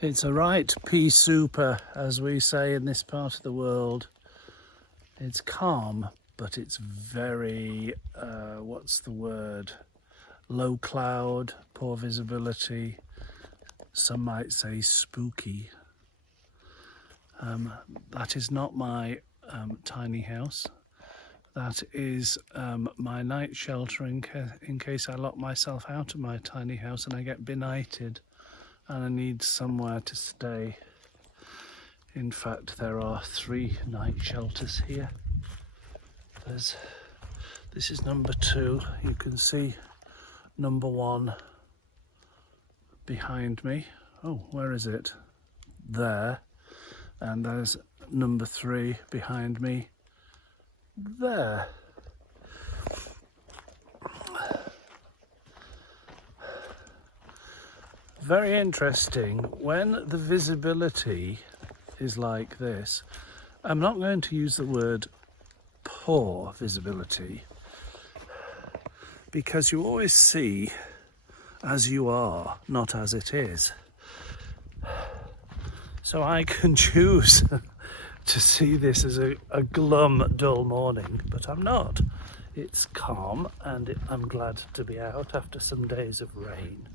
It's a right pea super, as we say in this part of the world. It's calm, but it's very, what's the word? Low cloud, poor visibility. Some might say spooky. That is not my tiny house. That is my night shelter in case I lock myself out of my tiny house and I get benighted and I need somewhere to stay. In fact, there are 3 night shelters here. This is number 2. You can see number 1 behind me. Oh, where is it? There. And there's number 3 behind me. There. Very interesting. When the visibility is like this, I'm not going to use the word poor visibility, because you always see as you are, not as it is. So I can choose to see this as a glum, dull morning, but I'm not. It's calm and I'm glad to be out after some days of rain.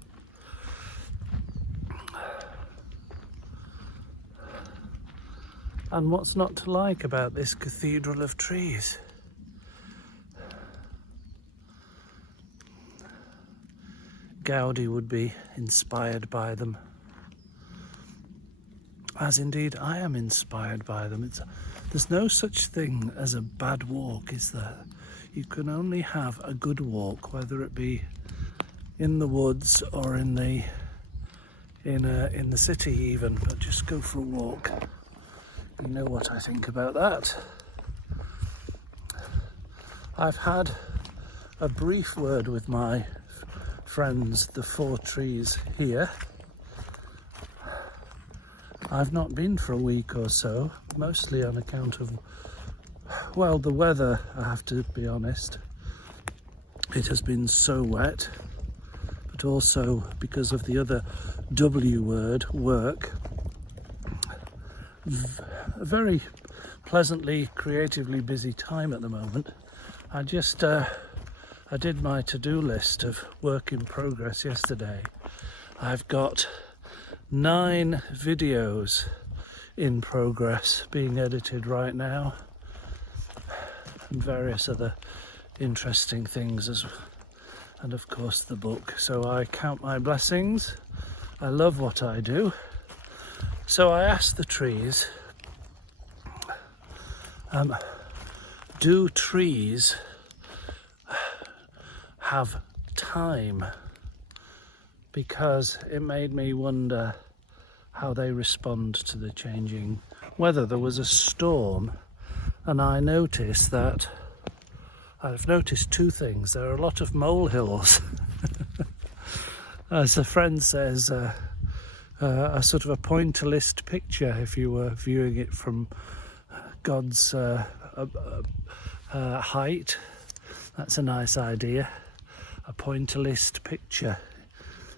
And what's not to like about this cathedral of trees? Gaudi would be inspired by them, as indeed I am inspired by them. There's no such thing as a bad walk, is there? You can only have a good walk, whether it be in the woods or in the city even. But just go for a walk. You know what I think about that. I've had a brief word with my friends, the 4 trees here. I've not been for a week or so, mostly on account of, well, the weather, I have to be honest. It has been so wet, but also because of the other W word, work. A very pleasantly, creatively busy time at the moment. I did my to-do list of work in progress yesterday. I've got 9 videos in progress being edited right now, and various other interesting things, and of course the book. So I count my blessings. I love what I do. So I asked the trees, do trees have time? Because it made me wonder how they respond to the changing weather. There was a storm, and I've noticed 2 things. There are a lot of molehills. As a friend says, a sort of a pointillist picture if you were viewing it from God's height. That's a nice idea. A pointillist picture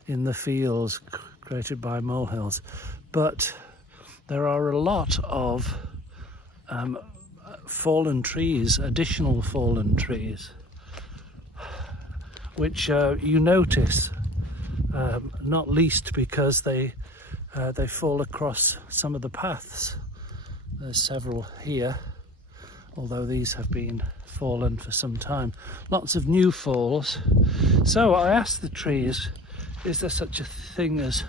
in the fields created by molehills. But there are a lot of fallen trees, additional fallen trees, which you notice, not least because they fall across some of the paths. There's several here, although these have been fallen for some time. Lots of new falls. So I asked the trees, is there such a thing as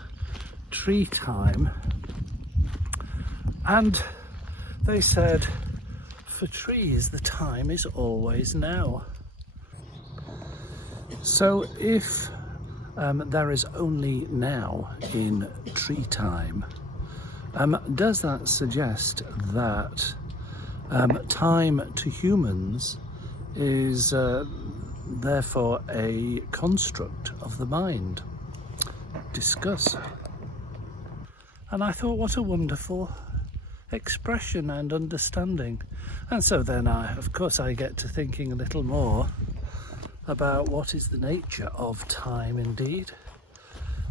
tree time? And they said, for trees, the time is always now. So if there is only now in tree time, does that suggest that time to humans is therefore a construct of the mind? Discuss. And I thought, what a wonderful expression and understanding. And so then of course I get to thinking a little more about what is the nature of time indeed.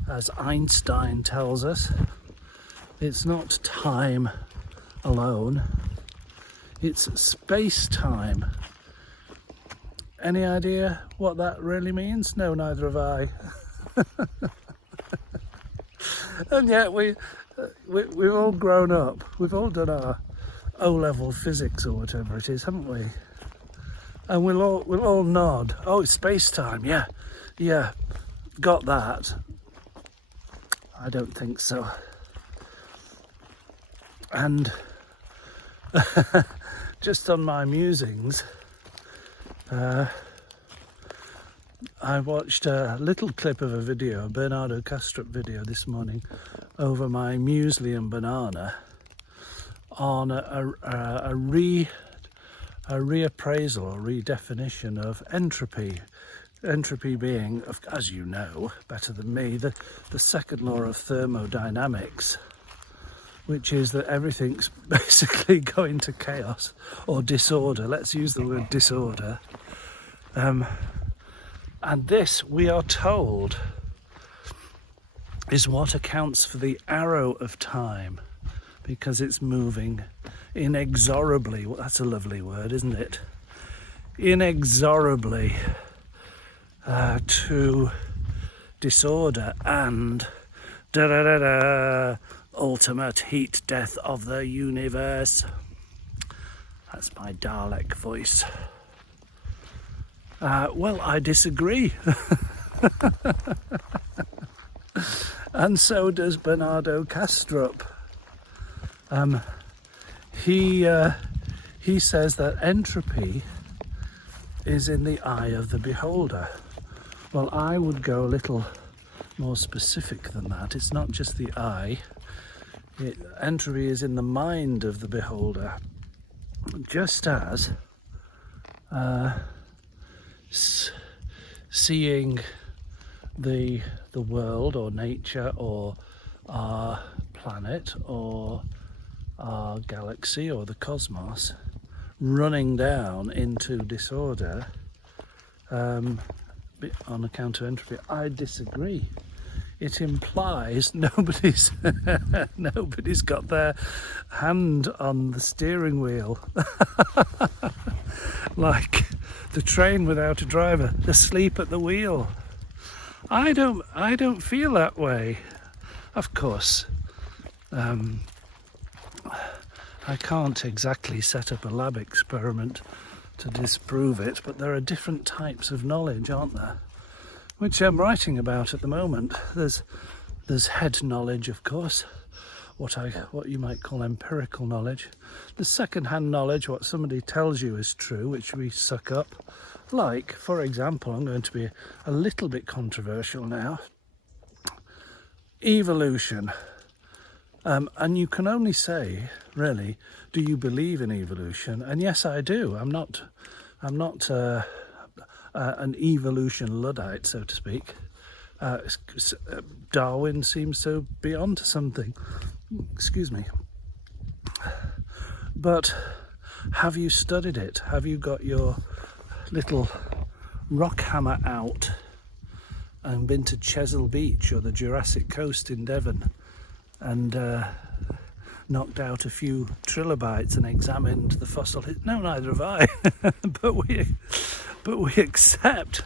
As Einstein tells us, It's not time alone, it's space-time. Any idea what that really means? No, neither have I. And yet we've all grown up. We've all done our O-level physics or whatever it is, haven't we? And we'll all nod. Oh, it's space-time. Yeah, got that. I don't think so. And just on my musings, I watched a little clip of a video, a Bernardo Kastrup video this morning, over my muesli and banana on a reappraisal or redefinition of entropy. Entropy being, as you know better than me, the second law of thermodynamics, which is that everything's basically going to chaos or disorder. Let's use the word disorder. And this, we are told, is what accounts for the arrow of time, because it's moving inexorably. Well, that's a lovely word, isn't it? Inexorably to disorder and ultimate heat death of the universe. That's my Dalek voice. Well, I disagree. And so does Bernardo Kastrup. He says that entropy is in the eye of the beholder. Well, I would go a little more specific than that. It's not just the eye. Entropy is in the mind of the beholder. Just as seeing the world or nature or our planet or our galaxy or the cosmos running down into disorder on account of entropy, I disagree. It implies nobody's got their hand on the steering wheel like the train without a driver, asleep at the wheel. I don't feel that way. Of course, I can't exactly set up a lab experiment to disprove it, but there are different types of knowledge, aren't there? Which I'm writing about at the moment. There's head knowledge, of course, what you might call empirical knowledge. There's second-hand knowledge, what somebody tells you is true, which we suck up. Like, for example, I'm going to be a little bit controversial now. Evolution. And you can only say, really, do you believe in evolution? And yes, I do. I'm not an evolution Luddite, so to speak. Darwin seems to be onto something. Excuse me. But have you studied it? Have you got your little rock hammer out and been to Chesil Beach or the Jurassic Coast in Devon and knocked out a few trilobites and examined the fossil? No, neither have I. but we accept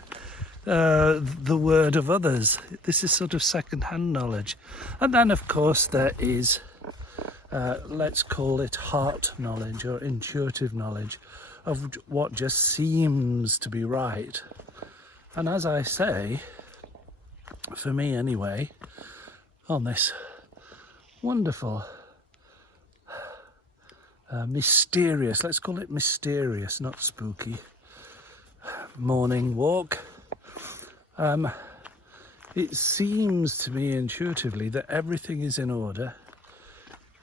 the word of others. This is sort of second-hand knowledge. And then, of course, there is, let's call it heart knowledge or intuitive knowledge of what just seems to be right. And as I say, for me anyway, on this wonderful, mysterious, let's call it mysterious, not spooky, morning walk, it seems to me intuitively that everything is in order,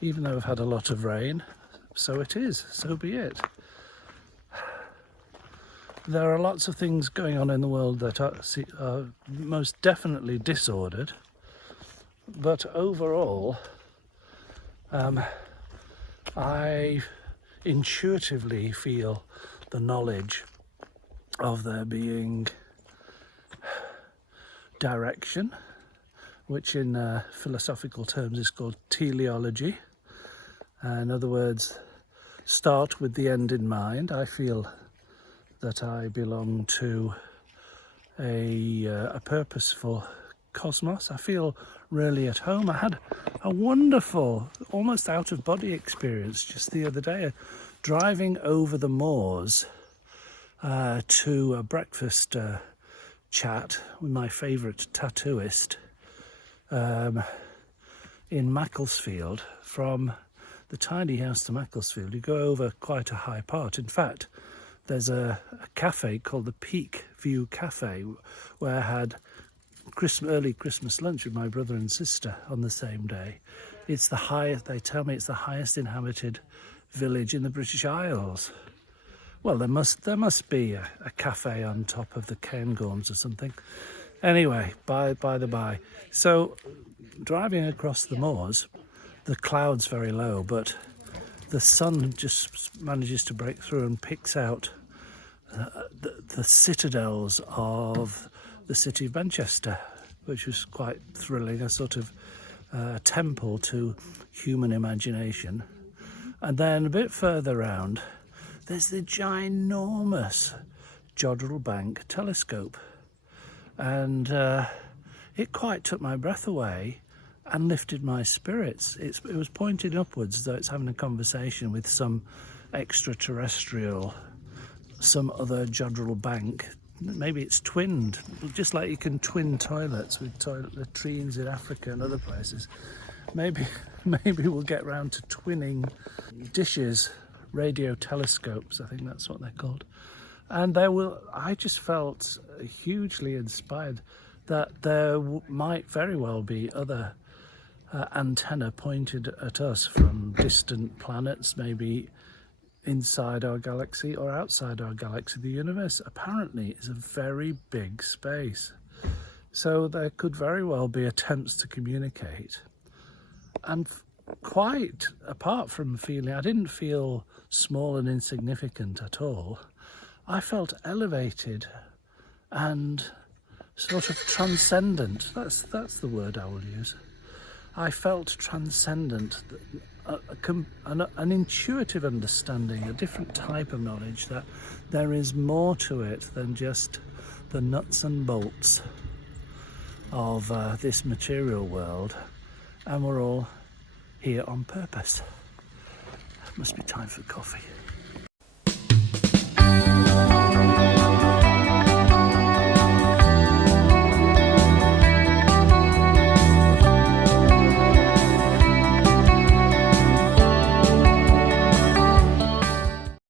even though I've had a lot of rain. So it is, so be it. There are lots of things going on in the world that are most definitely disordered, but overall I intuitively feel the knowledge of there being direction, which in philosophical terms is called teleology. In other words, start with the end in mind. I feel that I belong to a purposeful cosmos. I feel really at home. I had a wonderful, almost out-of-body experience just the other day, driving over the moors to a breakfast chat with my favourite tattooist in Macclesfield. From the tiny house to Macclesfield, you go over quite a high part. In fact, there's a cafe called the Peak View Cafe where I had early Christmas lunch with my brother and sister on the same day. It's the highest, they tell me it's the highest inhabited village in the British Isles. Well, there must be a cafe on top of the Cairngorms or something. Anyway, by the by. So, driving across the moors, the cloud's very low, but the sun just manages to break through and picks out the citadels of the city of Manchester, which was quite thrilling, a sort of temple to human imagination. And then a bit further round, there's the ginormous Jodrell Bank telescope. And it quite took my breath away and lifted my spirits. It was pointed upwards, as though it's having a conversation with some extraterrestrial, some other Jodrell Bank. Maybe it's twinned, just like you can twin toilets with toilet latrines in Africa and other places. Maybe we'll get round to twinning dishes, radio telescopes, I think that's what they're called. And I just felt hugely inspired that there might very well be other antennae pointed at us from distant planets, maybe inside our galaxy or outside our galaxy. The universe apparently is a very big space, so there could very well be attempts to communicate. And quite apart from feeling, I didn't feel small and insignificant at all. I felt elevated and sort of transcendent. That's the word I will use. I felt transcendent, an intuitive understanding, a different type of knowledge, that there is more to it than just the nuts and bolts of this material world, and we're all here on purpose. Must be time for coffee.